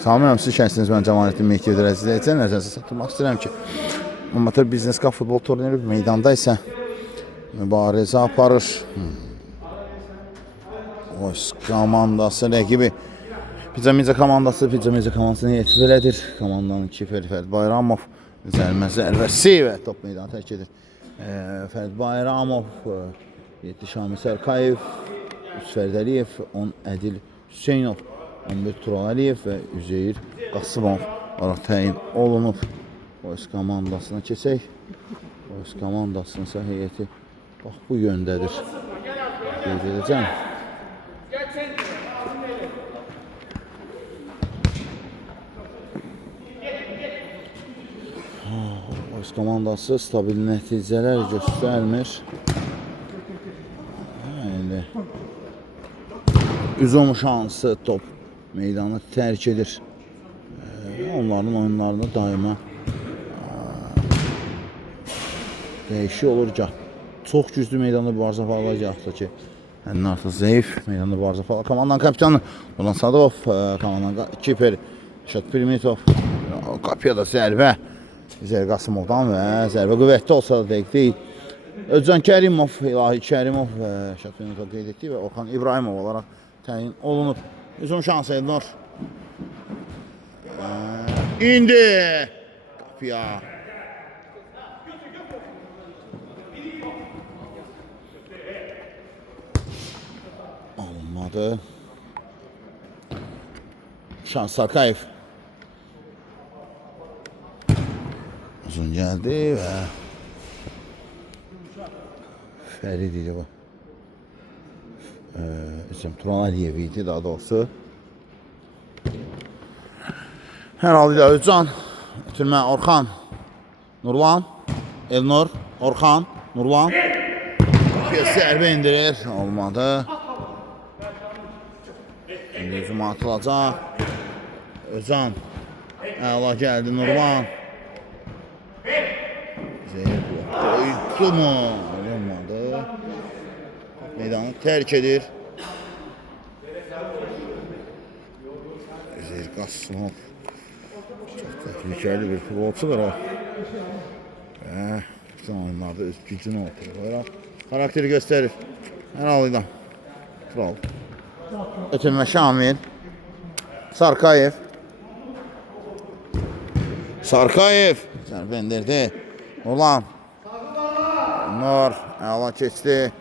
Salamlayıram, siz şəxsiniz, mən Cəmaləddin Mehdiyev əzizləyicilər. Nəzərinizə çatdırmaq istəyirəm ki, Amatör Biznes Cup futbol turniri meydanda isə mübarizə aparır. Komandası, rəqibi Picamica komandasının heyəti belədir. Komandanın iki Fərid Bayramov zərbəsi və top meydanı tərk edir. Fərid Bayramov, 7 Şamil Sərkayev, 3 Fərid Əliyev, 10 Ədil Hüseynov, 11 Tural Əliyev və Üzeyir Qasımov olaraq təyin olunub. Boys komandasına keçək. Boys komandasının isə heyəti bax bu yöndədir. Qeyd edəcəm. Boys komandası stabil nəticələr göstərmir. Üzüm şansı top meydanı tərk edir. Onların oyunlarında daima dəyişik olur. Çox güclü meydanda mübarizə aparılacaqdır ki, həndən artıq zəif meydanda mübarizə aparılacaq. Komandanın kapitanı Nurlan Sadov, komandanın kiper Şad Pirmitov, qapıya da zərbə Üzeyir Qasımovdan və zərbə qüvvətli olsa da dəqiq deyil. Özcan Kərimov, İlahi Kərimov Şad Pirmitov qeyd etdi və Orxan İbrahimov olaraq təyin olunub. Üzüm şansı Elnur. İndi qapıya. Alınmadı. Şans Sarkayev. Uzun gəldi və Fərid idi bu. Turan Əliyev idi daha doğrusu. Hər halıyla Özcan, ötürmə Orxan, Nurlan, Elnur, Orxan, Nurlan. Qapıya zərbə indirir, olmadı. İndi üzümə atılacaq. Özcan, əla gəldi Nurlan. Zeyir qoydu mu? Olmadı. Meydanı tərk edir. Üzeyir Qasımov çox təhlükəli bir futbolçudur o. Və bütün oyunlarda öz gücünü ortaya qoyaraq xarakteri göstərir. Hər halıyla Tural. Ötürmə Şamil. Sarkayev. Zərbə indirdi. Ulan. Nur. Əla keçdi.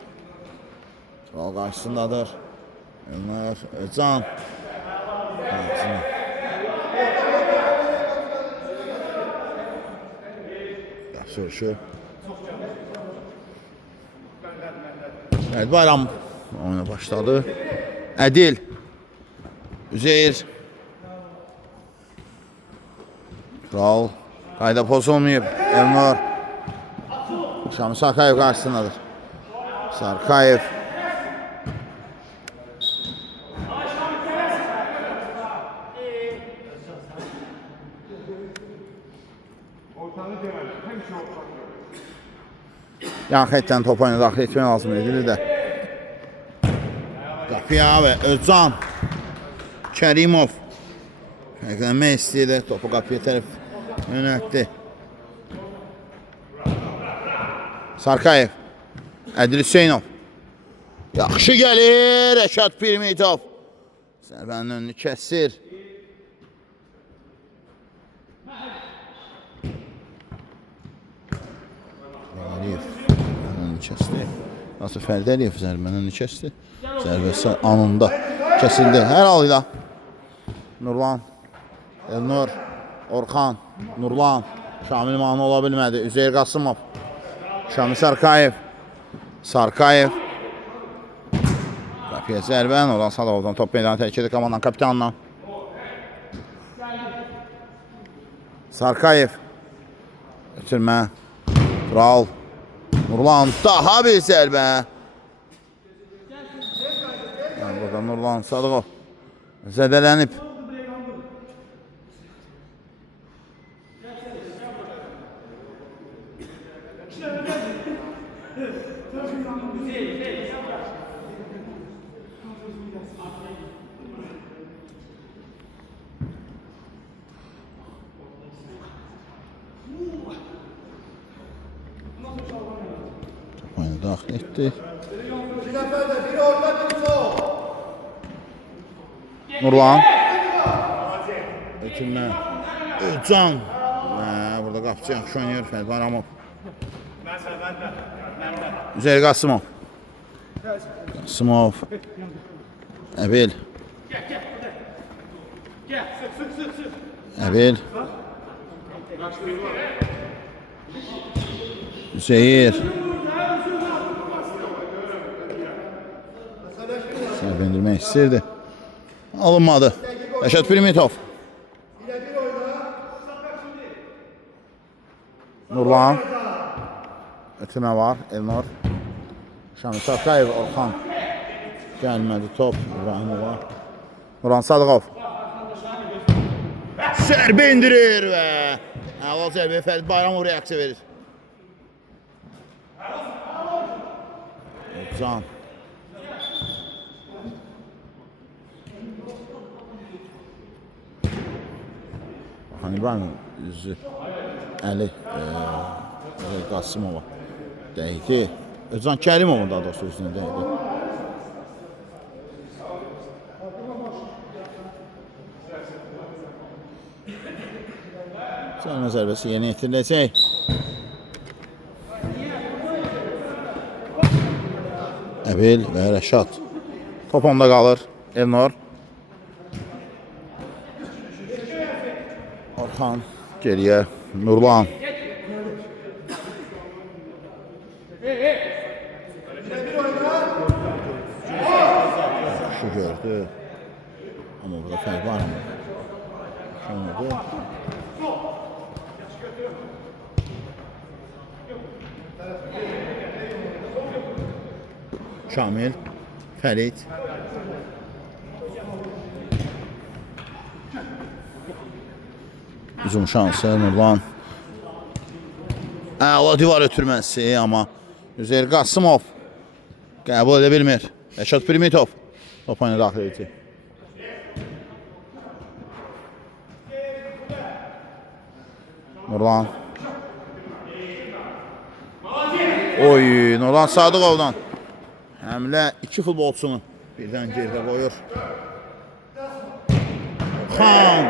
Tural qarşısındadır. Elnur. Özcan. Sürüşü. Fərid Bayram oyuna başladı. Ədil. Üzeyir. Tural. Qayda pozulmayıb. Elnur. Şamil Sarkayev qarşısındadır. Sarkayev. Yan xətdən top oyuna daxil etmək lazım edilir də. Qapıya və Özcan Kərimov fərqlənmək istəyir. Topu qapıya tərəf yönəltdi. Sarkayev. Ədil Hüseynov. Yaxşı gəlir. Şad Pirmitov. Zərbənin önünü kəsir. Nasıl Fərid Əliyev zərbənin önünü kəsdi. Zərbəsi anında kəsildi. Hər halıyla Nurlan, Elnur, Orxan, Nurlan, Şamil mani ola bilmədi. Üzeyir Qasımov, Şamil Sarkayev. Qapıya zərbə, Nurlan Sadovdan top meydanı tərk edir komandanın kapitanına. Sarkayev, ötürmə, Tural. Nurlan daha bir zərbə. Burada Nurlan Sadıqov zədələnib. daxil etdi. Nurlan. Ötürmə. Özcan. Burada qapıcı yaxşı oynayır. Fərid Bayramov. Üzeyir Qasımov. Qasımov. Əbil. Əbil. Üzeyir. Sərbendirmək istəyirdi. Alınmadı. Rəşad Primitov. Nurlan. Ötürmə var. Elnur. Şamil Sarkayev. Orxan. Gəlmədi top. İbrahimova. Nurhan Sadıqov. Sərbə indirir və əvvəl zərbə Fərid Bayramov reaksiya verir. Can. Hani İbrahimov üzü Əli Qasımova dəydi. Özcan Kərimovun daha doğrusu üzünə dəydi. Cəlmə zərbəsi yeni yetiriləcək. Əbil və Rəşad. Top onda qalır. Elnur. Orxan geriyə. Nurlan. Şu gördü. Amma burada fərq var mı? Şunladı. Şamil, Fərid. Hücum şansı, Nurlan. Əla divar ötürməsi, amma Üzeyir Qasımov qəbul edə bilmir. Rəşad Primitov top oyuna daxil edəcək. Nurlan. Oy, Nurlan Sadıqovdan. Həmlə iki futbolçunu birdən geridə qoyur. Xan.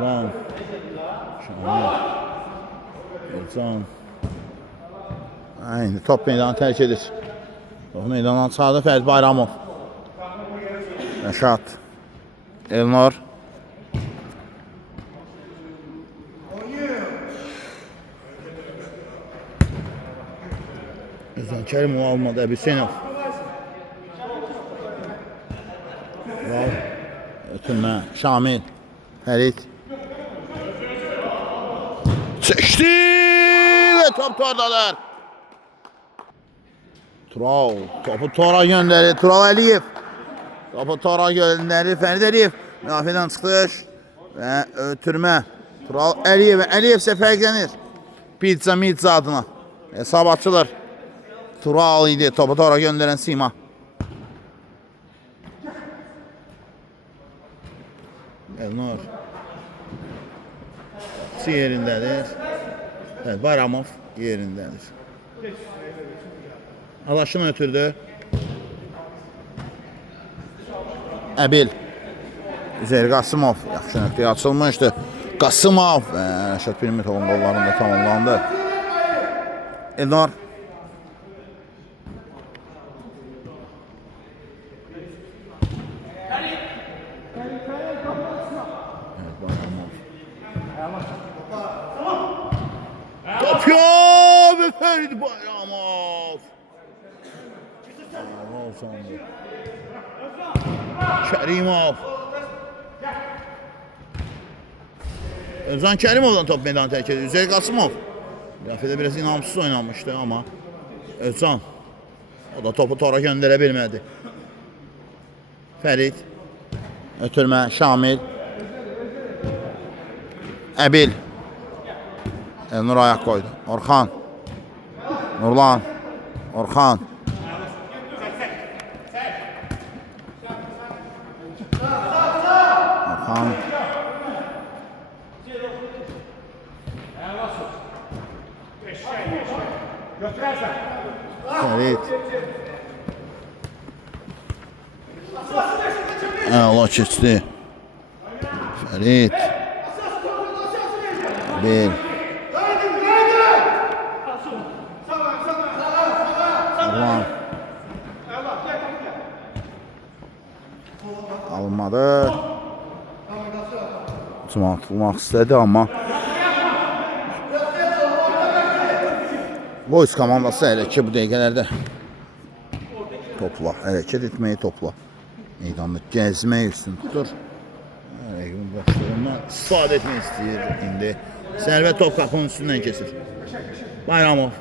Nurlan. Şamil. Elcan. İndi top meydanı tərk edir. Top meydandan çıxardı Fərid Bayramov. Rəşad. Elnur. Özcan Kərimov almadı. Əbüseynov. Ötürmə. Şamil. Fərid. Çəkdi və top tordadır. Tural. Topu Tora göndərir. Tural Əliyev. Topu Tora göndərir. Fərid Əliyev. Müdafiədən çıxış və ötürmə. Tural Əliyev. Əliyev isə fərqlənir. Pizza adına. Hesab açılır. Tural idi. Topu Tora göndərən Sima. Elnur. Yerindədir. Evet, Bayramov yerindədir. Alaşını ötürdü. Əbil. Üzeyir Qasımov. Yaxşı nöqtəyə açılmışdı. Qasımov. Rəşad Pirmitovun qollarında tamamlandı. Elnur. Topya ve Fərid Bayramov. Kərimov. Özcan Kərimovdan top meydanı tərk edir. Üzeyir Qasımov. Müdafiədə biraz inamsız oynamışdı ama Özcan o da topu Tora göndərə bilmədi. Fərid. Ötürmə. Şamil. Əbil. Elnur ayak koydu. Orxan. Nurlan. Orxan. Ferit. Əla keçdi. Ferit. Bir. Ulan. Almadı. Atılmaq istədi amma Boys komandası hələ ki bu dəqiqələrdə topla, hərəkət etməyi topla meydanda gəzmək üstün tutur. Rəqibin başlarından istifadə etmək istəyir indi. Sərvət top qapının üstündən keçir. Bayramov,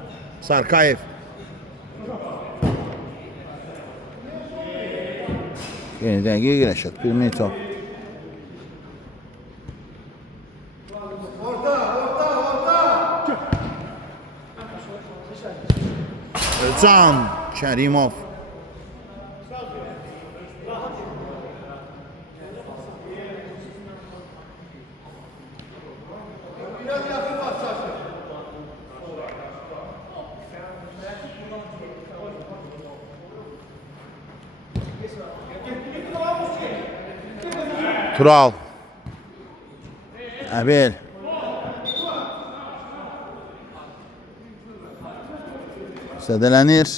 Sarkayev. Yeni dəqiqə girəşət, bir metr. Can Kərimov. Tural. Əbil. Zədələnir.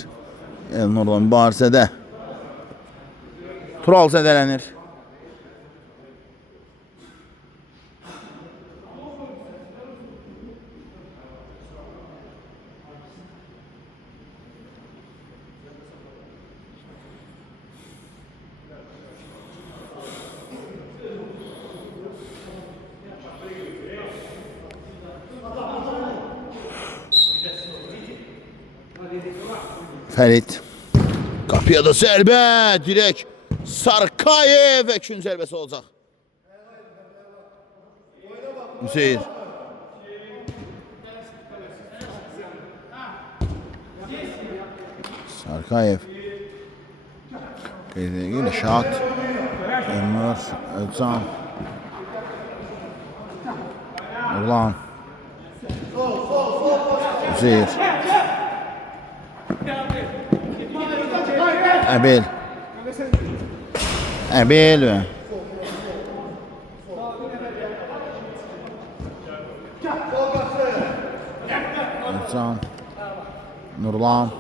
Elnurla mübarizədə. Tural zədələnir. Ferit. Qapıya da zərbə, dirək Sarkayev və ikinci zərbəsi olacaq. Hüseyin. Sarkayev. Qeydəyə şat. Ömür, Özcan. Ulan. Hüseyin. Əbil. Əbil və Özcan. Nurlan.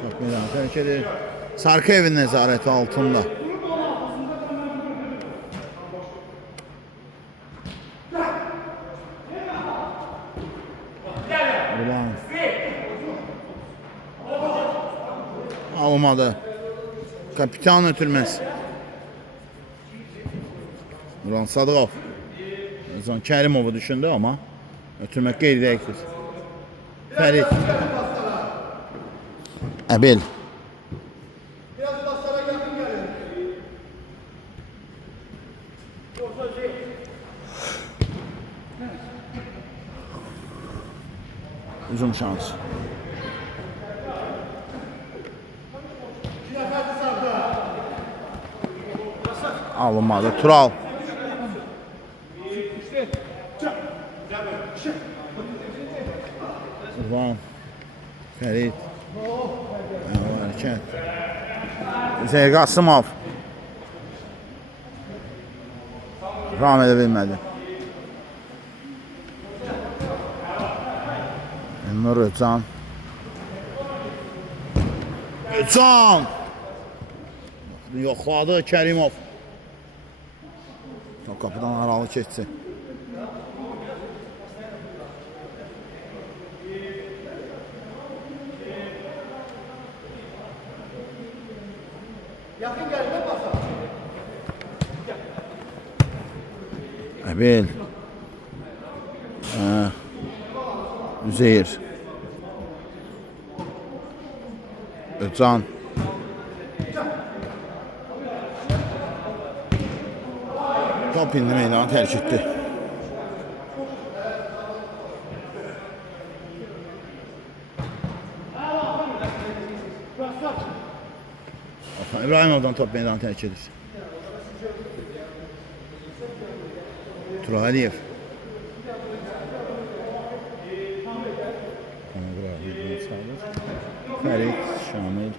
Top meydanı tərk edir. Sarkayevin nəzarəti altında. Almadı. Kapitan ötürməz. Nurlan Sadıqov. Özcan Kərimovu düşündü amma ötürmək qeyri-dəqiqdir. Ferit. Əbil. Hücum şansı. Alınmadı. Tural. Ulan. Ferit. Hərəkət. Hüseyin Qasımov. Ram edə bilmədi. Nur Özcan. Özcan. Yoxladı Kərimov. O qapıdan aralı keçdi. Əbil. Üzeyir. Özcan. Top indi meydanı tərk etdi. İbrahimovdan top meydanı tərk edir. Turaliyev. Ferit, Şamil.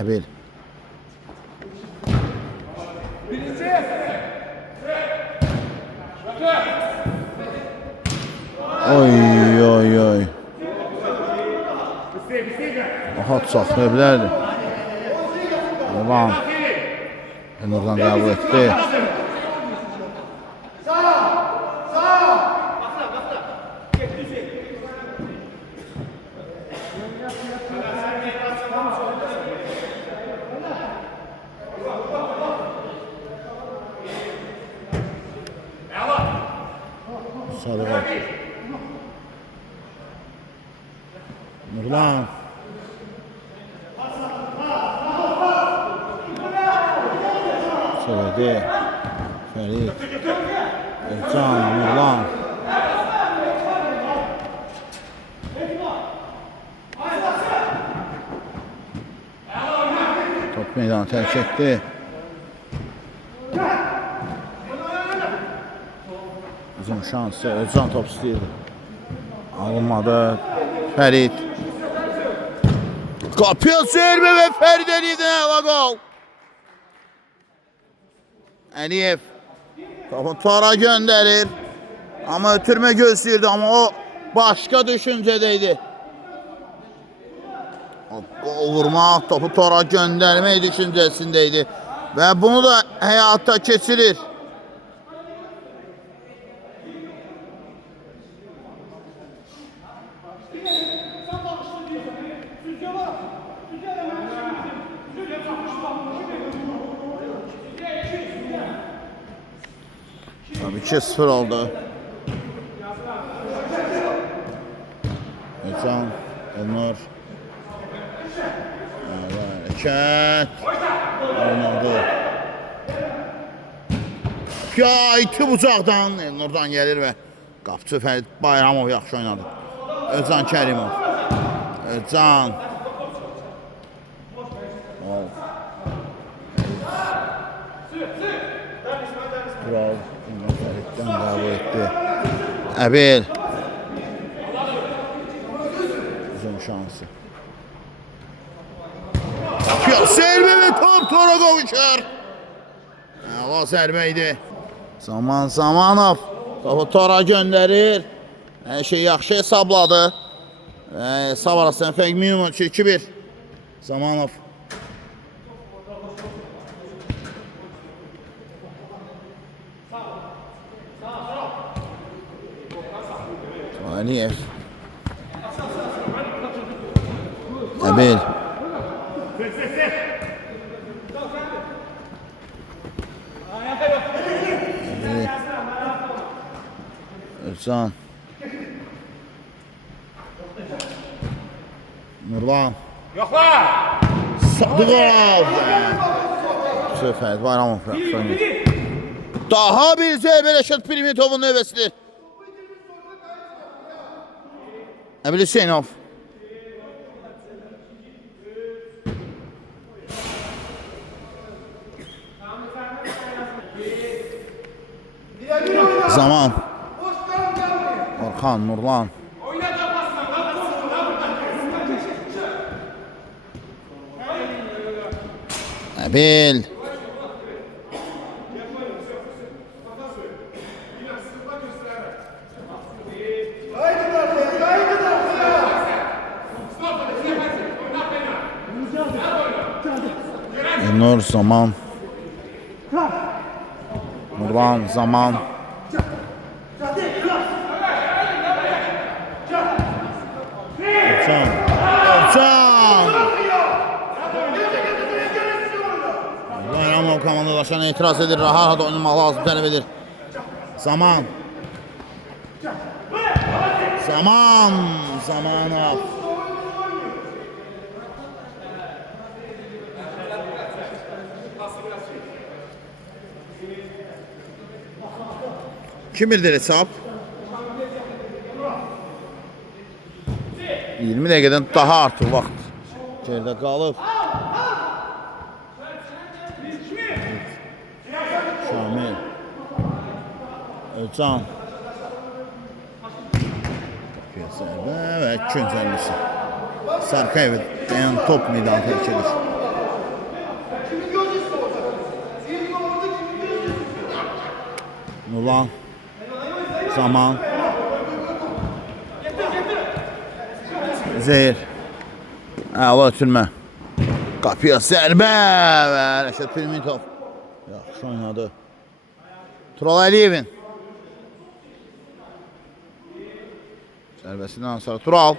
Əbil. Oy oy oy. Rahat saxlaya bilərdi. Nurlan. Nurlan qəbul etdi. Sadığa. Nurlan. Söyledi. Ferit. Özcan. Nurlan. Top meydanı terk etti. Bizim şansı. Özcan top istəyirdi. Alınmadı. Ferit. Qapıya zərbə və Ferit Əliyevdən əla qol. Əliyev topu Tora göndərir. Amma ötürmə gözləyirdi, amma o başqa düşüncədəydi. Qol vurmaq, topu Tora göndərmək düşüncəsindəydi. Və bunu da həyata keçirir. Tabii 2-0 oldu. Özcan, Elnur. Hərəkət. Olmadı. Ya iti bucaqdan Elnurdan gəlir və qapıcı Fərid Bayramov yaxşı oynadı. Özcan Kərimov. Özcan. Tural. Fəriddən qəbul etdi. Əbil. Uzun şansı. Zərbə və top Tora qovuşur. Əla zərbə idi. Zamanov topu Tora göndərir. Hər şey yaxşı hesabladı. Hesab arasında fərq minimum 2-1. Zamanov. Aliyev. Əbil. Özcan. Nurlan. Yoxla! Sadıqov. Söhbət Bayramov. Daha bir zərbə Rəşad Pirimitovun növbəsidir. Əbil Hüseynov. Zaman. Orxan, Nurlan. Əbil. Nur Zaman. Nurlan Zaman. Özcan. Bayramov komandalaşan etiraz edir. Rahat oynamaq lazım tələb edir. Zaman. Zamanov. Kimirdir hesab? 20 dəqiqədən daha artıq vaxt gerdə qalıb. Şamil. Özcan. Zərbə və 2-cəllisi. Sarkayev dayan top meydanı terk edir. Nulan. Zaman. Zehir. Əla ötürmə. Qapıya sərbə və Rəşad Pirmitov. Yaxşı oynadı. Tural Əliyevin. Sərbəsindən sonra Tural.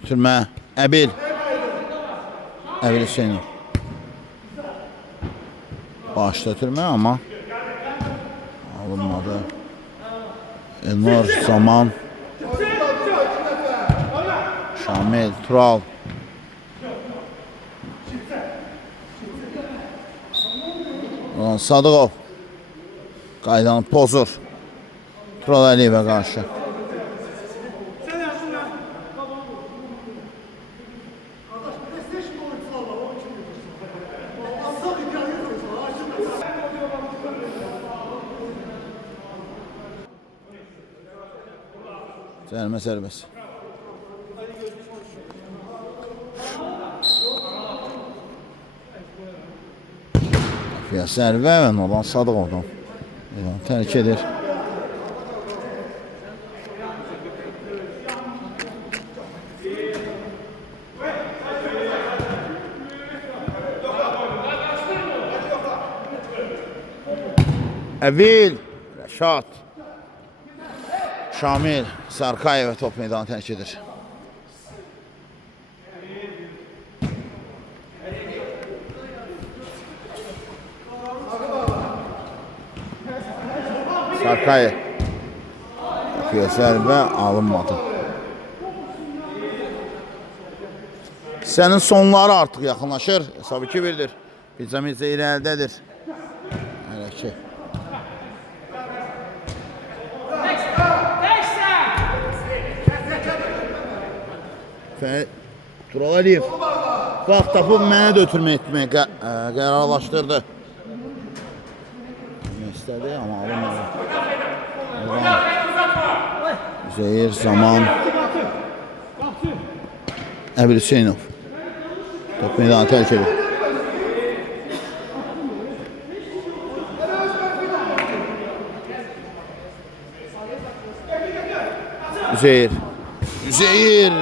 Ötürmə. Əbil. Əbil Hüseynov. Başda ötürmə amma alınmadı. Elnur Zaman. Şamil Tural. Sadıqov. Qaydanı pozur. Tural Əliyevə qarşı. Zərmə sərbəsi. Qapıya sərbə və Nolan Sadıqovdan tərk edir. Əbil, Rəşad, Şamil, Sarkayev top meydanı tərk edir. Sarkayev. Qapıya sərbə alınmadı. Sənin sonları artıq yaxınlaşır. Hesab 2-1'dir. Bizamizə irəlidədir. Hələ ki. Tural Əliyev vaxt tapıb mənə də ötürmə etməyə qərarlaşdırdı. İstədi amma alınmadı. Zehir Zaman. Əbil Hüseynov. Top meydanı tərk edir. Zehir. Zehir.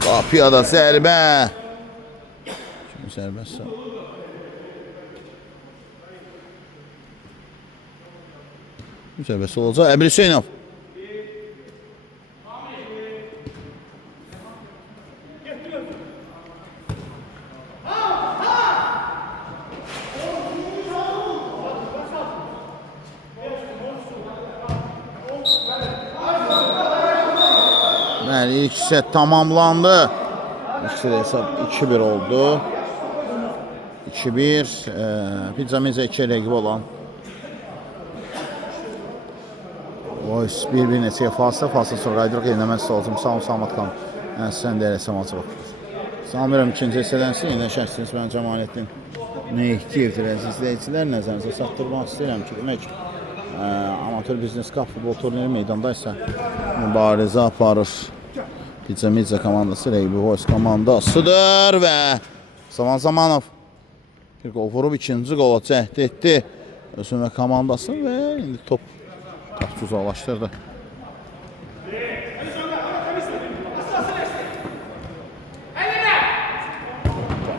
Qapıya da sərbə. Şimdi sərbəstsə. Sərbəst olacaq. Əbil Hüseynov. Bəli, ilk set tamamlandı. İlk hesab 2-1 oldu. 2-1. Bizamizə 2 rəqib olan Voice bir neçəyə fasıl sonra qaydırıq yenəməz lazım. Sağ olun, salamat qalın. Sən də elə səmatı baxıyoruz. Salamlayıram ikinci hissədənsin. Yenə şəxsiniz mən Cəmaləddin Mehdievdir. Əziz izləyicilər, nəzərinizə çatdırmaq istəyirəm ki, demək amatör biznes kap futbol turniri meydanda isə mübarizə aparır. Bizamizə komandası rəqibi Voice komandasıdır və Zaman Zamanov bir qol vurub ikinci qola cəhd etdi. Özünə komandası və indi top qapçı uzaqlaşdırdı.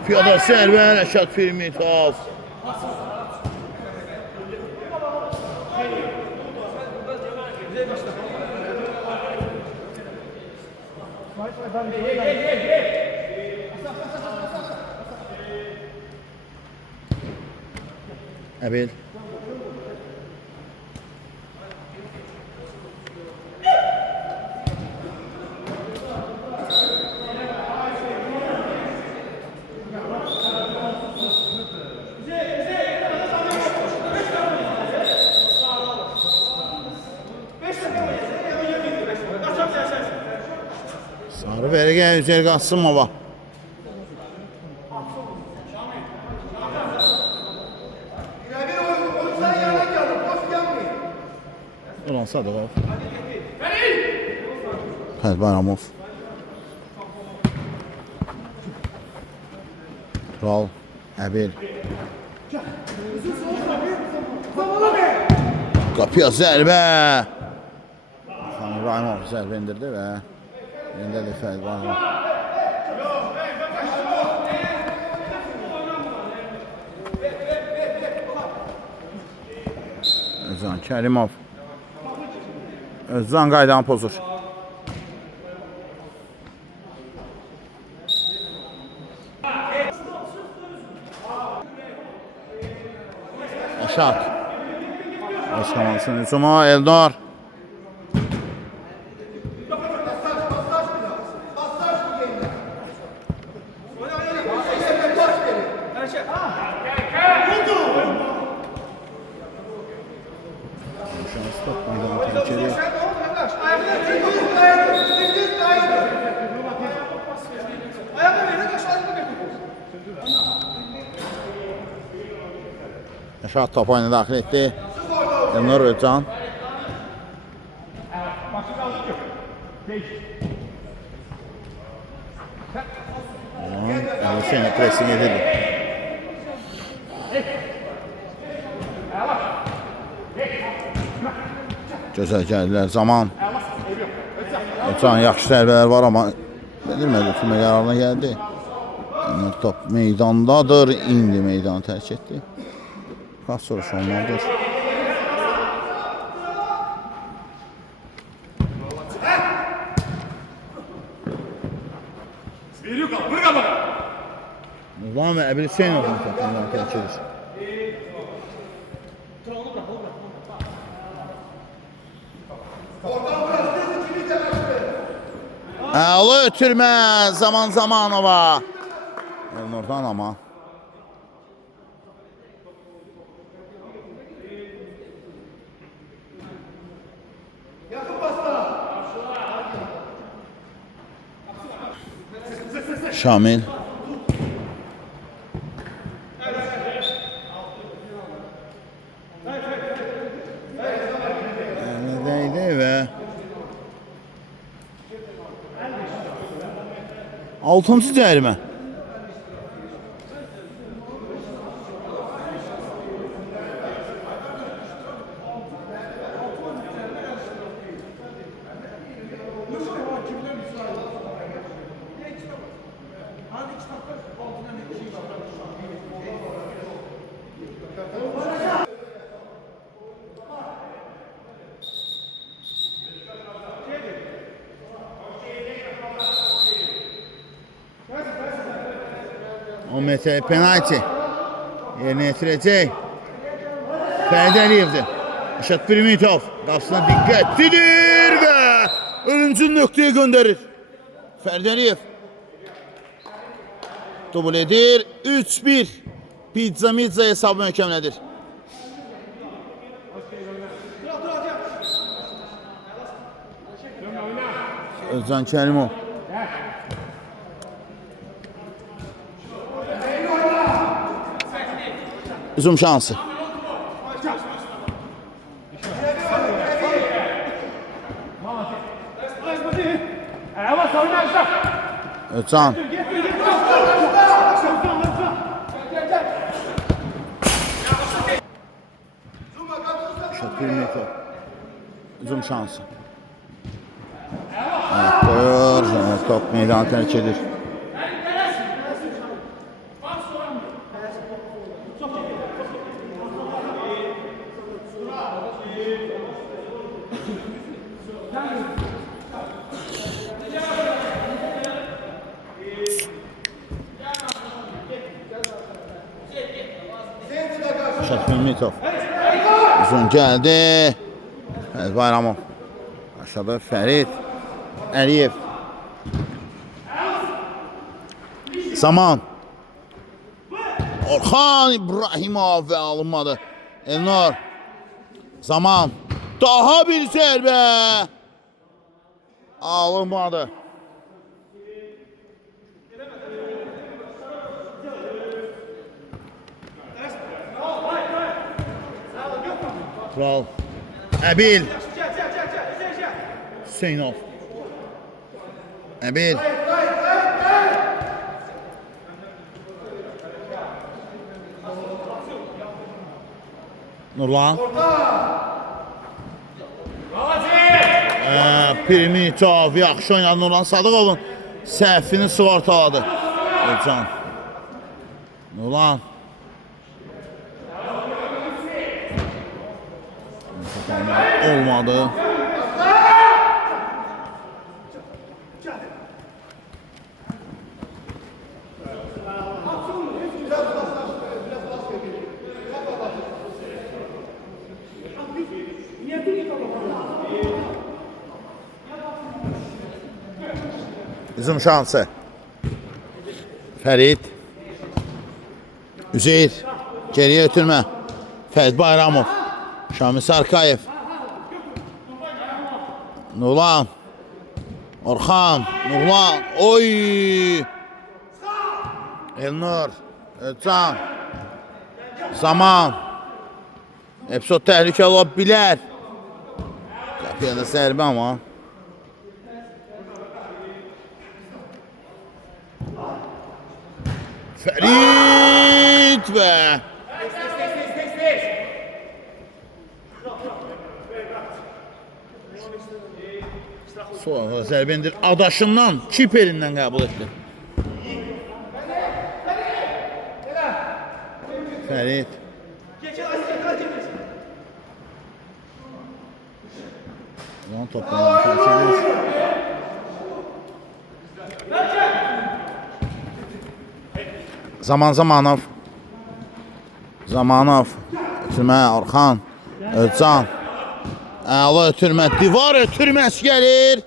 Qapıya sərbə Rəşad Pirmitov. Əbil. Sarı verir Sərgə Üzeyir Qasımova. Ulan Sadıqov. Fərid Bayramov. Tural, Əbil. Qapıya zərbə. Xan İbrahimov zərbə indirdi və yenildi Fərid Bayramov. Özcan Kərimov. Özcan qaydanı pozur. Şak. Başlamalısın. Hüsuma Eldar. Yaşat top oyuna daxil etdi. Elnur Özcan. Hüseyin pressing edildi. Gözəl gəldilər. Zaman. Özcan yaxşı zərbələr var amma bilmədi, tümə qərarına gəldi. Top meydandadır. İndi meydanı tərk etdi. Kaç soruş olmalıdır. Nurlan ve Əbil Hüseynov'un topundan keçirir. Əli ötürmə Zaman Zamanova. Nurdan ama. Şamil. Neredeydi ve 6. cərimə. O mesele penaltı yerine getirecek. Fərid Əliyevdir. Rəşad Pirmitov qarşısına diqqətlidir və ölümcül nöqtəyə göndərir. Fərid Əliyev dubl edir. 3-1 Pizza Mizza hesabı möhkəmlədir. Özcan Kərimov. Üzüm şansı. Özcan. Şapirmetov. Üzüm şansı. Evet, koyur. Top meydanı terk edir. Şapirmetov. Uzun geldi. Evet, Bayramov. Aşağıda Fərid Əliyev. Zaman. Orxan İbrahimov və alınmadı. Elnur. Zaman. Daha bir zərbə. Alınmadı. Tural. Əbil. Hüseynov. Əbil. Nurlan. Pirmitov yaxşı oynadı. Nurlan Sadıqovun səhvini sığortaladı. Özcan. Nurlan. Olmadı. Hücum şansı. Fərid. Üzeyir. Geriyə ötürmə. Fərid Bayramov. Şamil Sarkayev. Nurlan. Orxan. Nurlan. Oy. Elnur. Özcan. Zaman. Epizod təhlükəli ola bilər. Qapıya da sərbə ama. Fərid və sonra zərbə indir. Adaşından, kiperindən qəbul etdi. Fərid. Lan toplanı takip Zamanov. Ötürmə, Orxan. Özcan. Əla ötürmə, divar ötürməsi gəlir.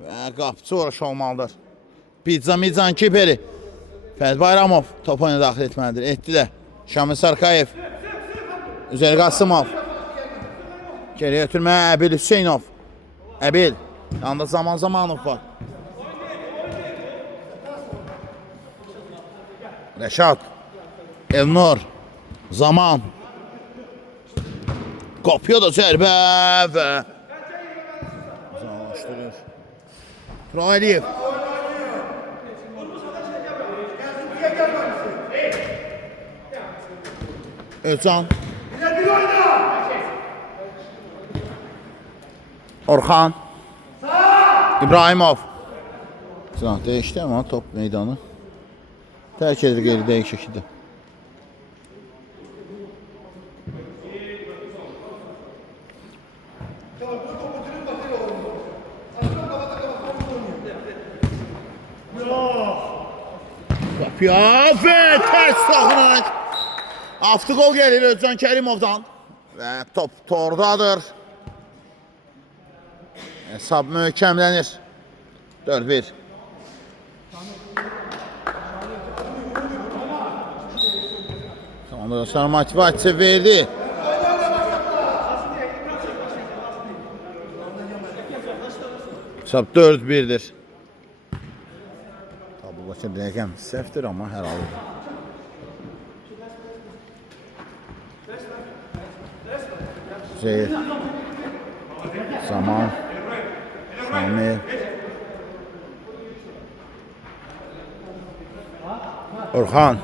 Və qapçı uğraşı olmalıdır. Pizzan kiperi. Fərid Bayramov top oyuna daxil etməlidir. Etdi də. Şamil Sarkayev. Üzeyir Qasımov. Geriyə ötürmə, Əbil Hüseynov. Əbil. Yanında Zamanov var. Rəşad. Elnur. Zaman. Qapıya da zərbə və uzaqlaşdırır. Tural Əliyev. Özcan. Orxan. İbrahimov. Dəyişdi ama top meydanı. Terk edir geri değişik şekilde. Kapıya ve ters toxunuş. Avtogol gelir Özcan Kərimovdan. Ve top tordadır. Hesab möhkəmlənir. 4-1. Arkadaşlar motivasiya verdi. Hesab 4-1'dir. Tabi başa rəqəm səhvdir ama hər halda. Zeyir. Zaman. Şamil. Orxan.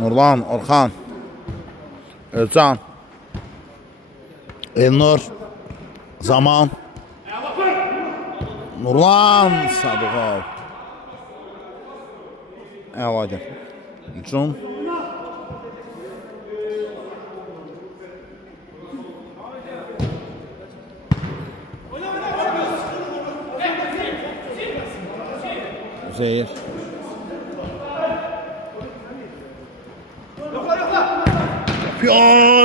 Nurlan, Orxan. Özcan. Elnur. Zaman. Nurlan Sadıqov. Əladır. Hücum. Zeyir.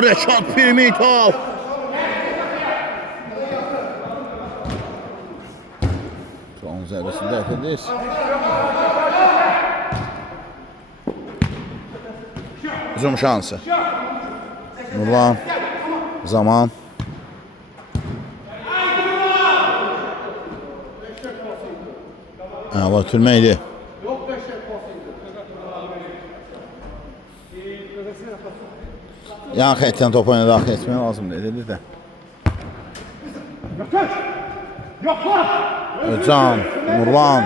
Rəşad Pirmitov. Son zərbəsində ətirdiniz. Hücum şansı. Nurlan. Zaman. Əla türməkdir. Yan xətdən top oyuna daxil etmək lazımdır dedi də. Özcan, Nurlan,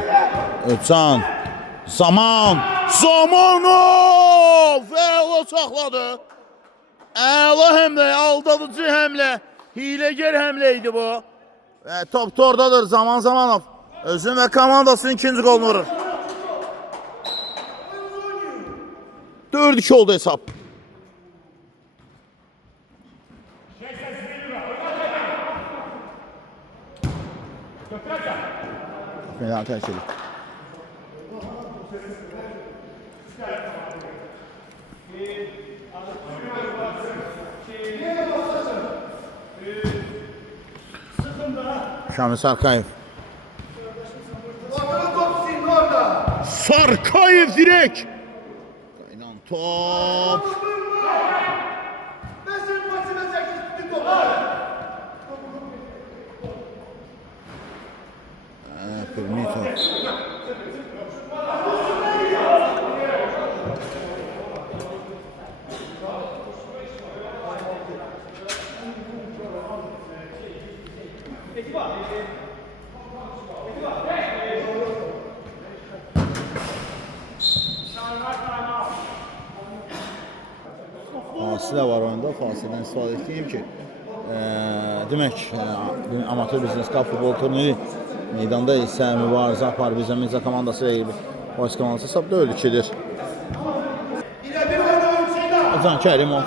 Özcan, Zamanov! Əla saxladı. Əla həmlə, aldadıcı həmlə, hiləgər həmlə idi bu. Top tordadır Zamanov. Özün və komandasının ikinci qolunu vurur. 4-2 oldu hesab. Meydan tərk edir. Şamil Sarkayev. Sarkayev direkt. Kaynan top. Permito. Fasilə var oyunda, fasilədən istifadə etdiyim ki, demək, amatör biznes kap futbol turniri meydanda isə mübarizə apar bizə komandası rəqibi Polis komandası hesab 4-2-dir. Can Kərimov.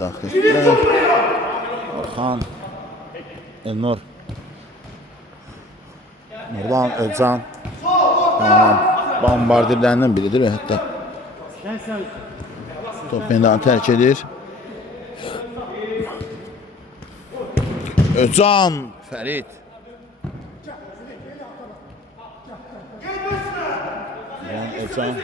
Daxil. Orxan. Elnur. Nurlan, Özcan. Bombardirlərindən biridir hətta. Top meydanı tərk edir. Özcan, Fərid. Özcan.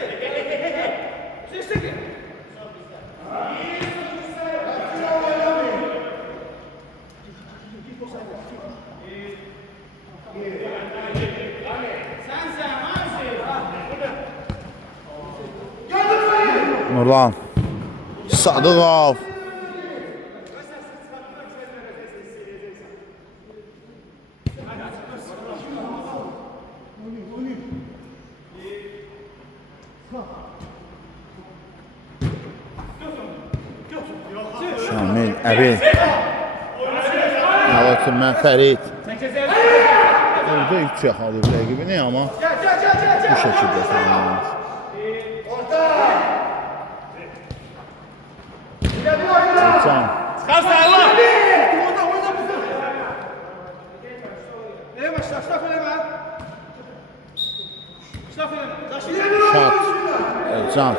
Nurlan. Sadıqov. Şamil, Əbil. Nalatin, mən Fərid. Orada 3 yaxalıyıb rəqibini, amma bu şəkildə sağlanır. Can. Çıxarsa Allah! Eləmə, şaf eləmə. Şaf eləmə. Şat. Can.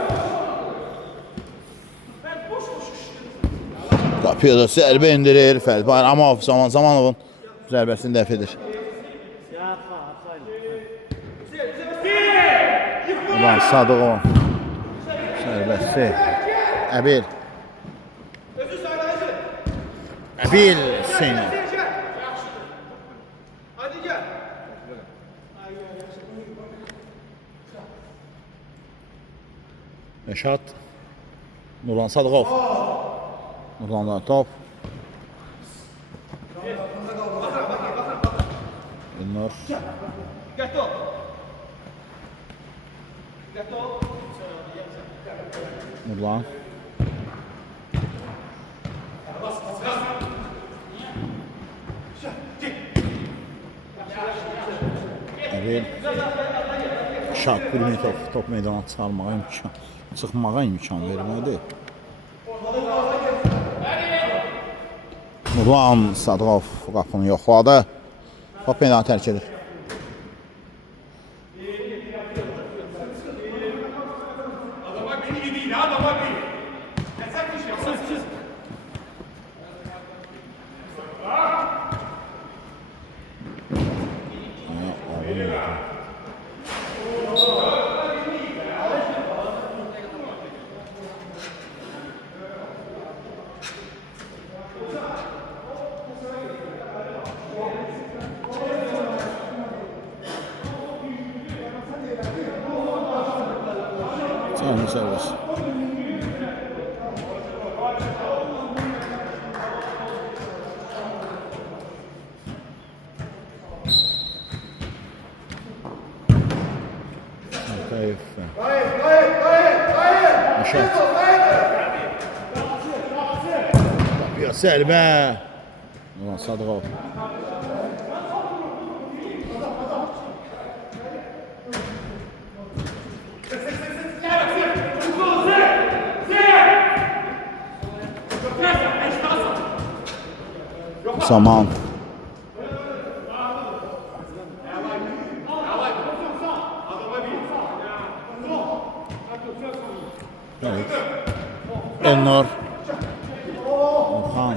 Qapıya da zərbə indirir. Fərid Bayramov Zamanovun zərbəsini dəf edir. Ulan Sadıqov. Zərbəsi. Əbil. Əbil Hüseynov. Hadi gel. Reşat. Nurlan Sadıqov. Nurlan'da top. Elnur. Nurlan. Əbil. Şat Permitov top meydana çıxmağa imkan vermədi. Nurlan Sadıqov qapını yoxladı. Top meydanı tərk edir. Servis. Rəşad. Yapıyor zərbə. Ulan Sadıqov. Zaman. Evet. Elnur. Orhan.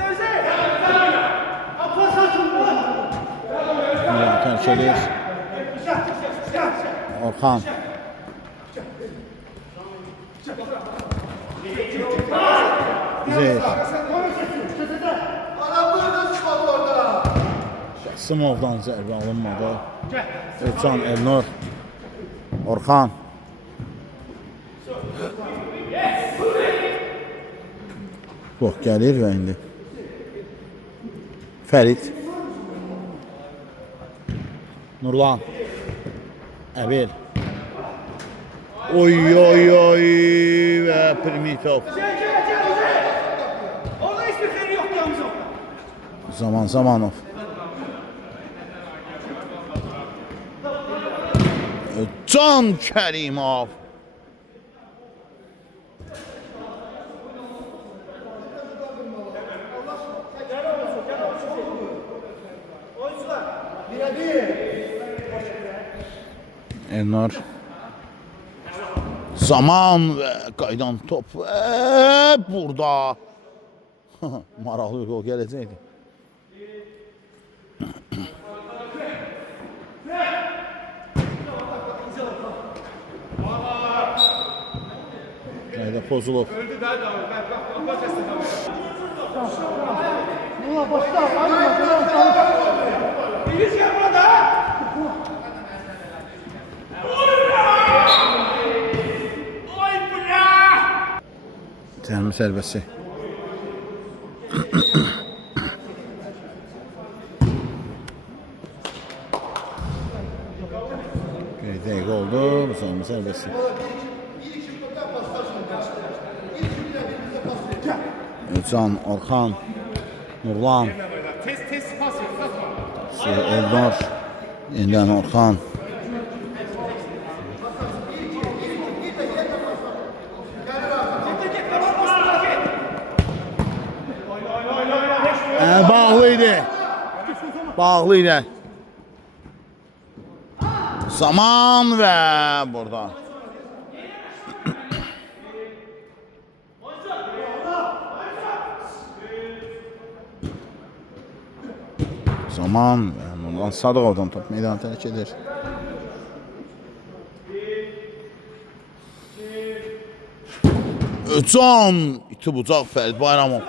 Terk edir. Orhan. Zeyt. Sımovdan zərbə alınmadı. Özcan Elnur. Orhan. Box gəlir və indi Fərid. Nurlan. Əbil. Oy oy oy və Primitov. Orada hiçbir xeyri yok yalnız. Zaman Zamanov. Can Kərimov. Elnur. Zaman və qaydan top və burada maraqlı gol gələcəkdi. Qayda pozulub. Öldü daha da var. Bak destek abi. Birisi gel burada. Oy bula. Cəmi sərbəsi. Bir dəqiqə oldu. Bu cəmi sərbəsi. Özcan, Orhan, Nurlan, Tez pas ver. Elnur, yeniden Orhan. Bağlıydı. Bağlıydı. Zaman ve burada. Zaman ve Nurlan Sadıqovdan top meydanı tərk edir. Can iti bucaq Fərid Bayramov.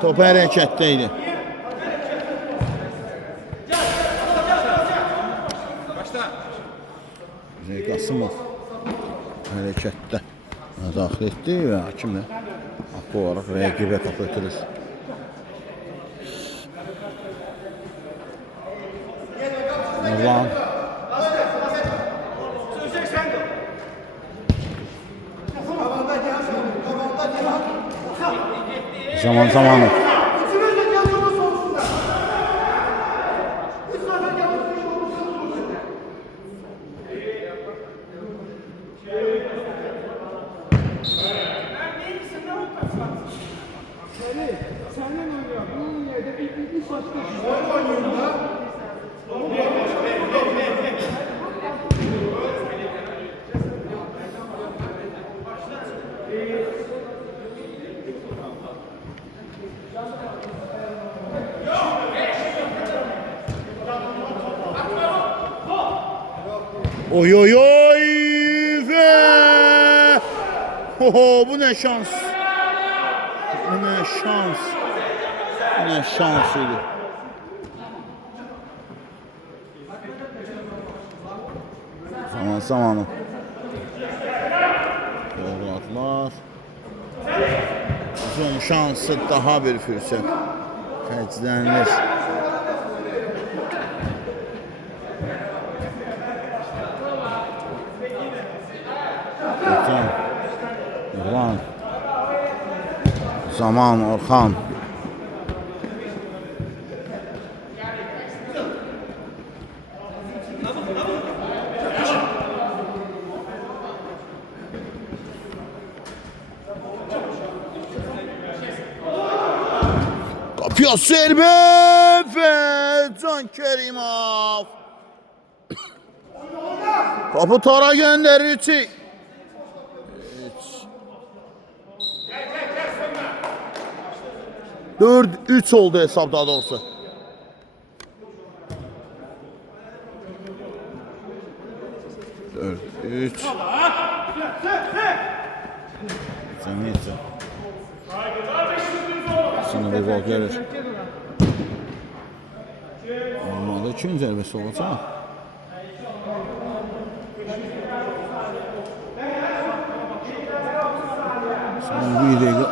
Top hərəkətdəydi. Zey Qasımov hərəkətdə daxil etdi və hakim də haqqı olaraq rəqibə top ötürür. Nurlan. Zamanov. Oy oy oy ve oho, bu ne şans. Bu ne şans. Bu ne şansıydı. Zamanı. Doğru atlar. hücum şansı, daha bir fürsət xərclənir. Orxan. Zaman Orxan. Kapıya zərbə və Can Kerimov. Topu tora göndərir içi. 4-3 oldu hesab daha doğrusu. Dört, üç. Cemiyeti. Sana bir gol gelir. Olmadı, kim zərbesi olacaq? Son 1 dəqiqə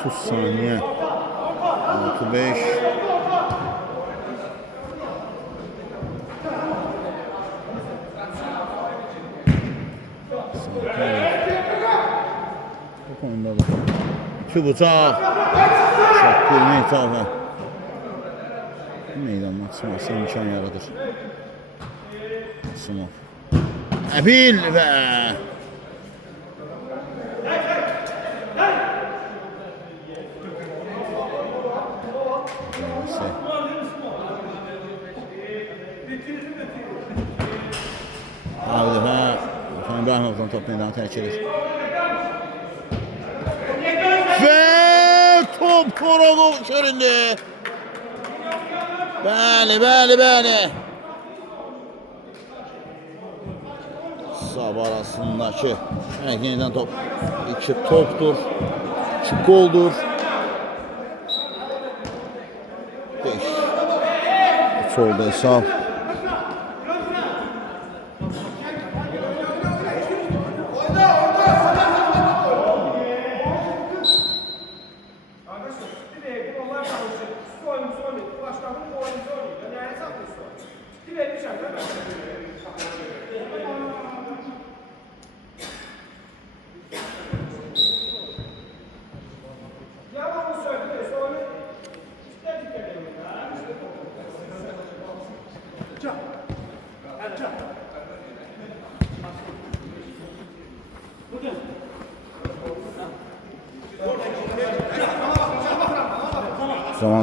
30 saniye. 6-5. Bu konuda da. İki bıçaq. Çok gülme ithafı. Meydandan çıxması imkan yaradır. Sumov. Əbil və Abi dəfə İbrahimovdan top meydanı tərk edir. Və top Korodov köründü. Bəli. Sağ arasındakı yeniden top. 2 topdur. 2 goldur. 5. 3 oldu hesap.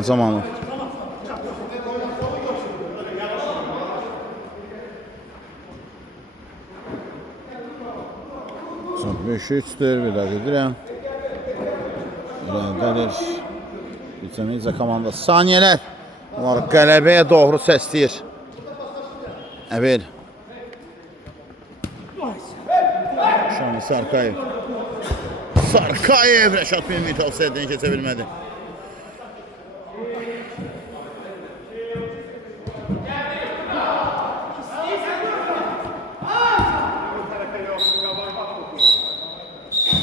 Zamanı. Son 5-3'dür, bir daha gedirəm. İrəlidir. Vicemiza komandası. Saniyeler. Onlar qələbəyə doğru səsləyir. Əbil. Şanlı Sarkayev. Rəşad Bilmitov sədini keçə bilmədi.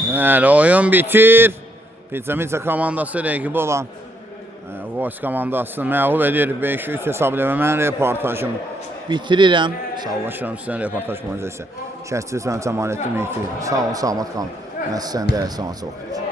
Bəli, oyun bitir. Vicemiza komandası rəqibi olan Voice komandasını məğlub edir. 5-3 hesabla və mən reportajımı bitirirəm. Sağlaşıram sizdən reportaj boyunca isə. Şəhətçi Sənət Cəmaləddin Mehdi. Sağ olun, salamat qalın. Mən sizdən dəyərli salamat olun.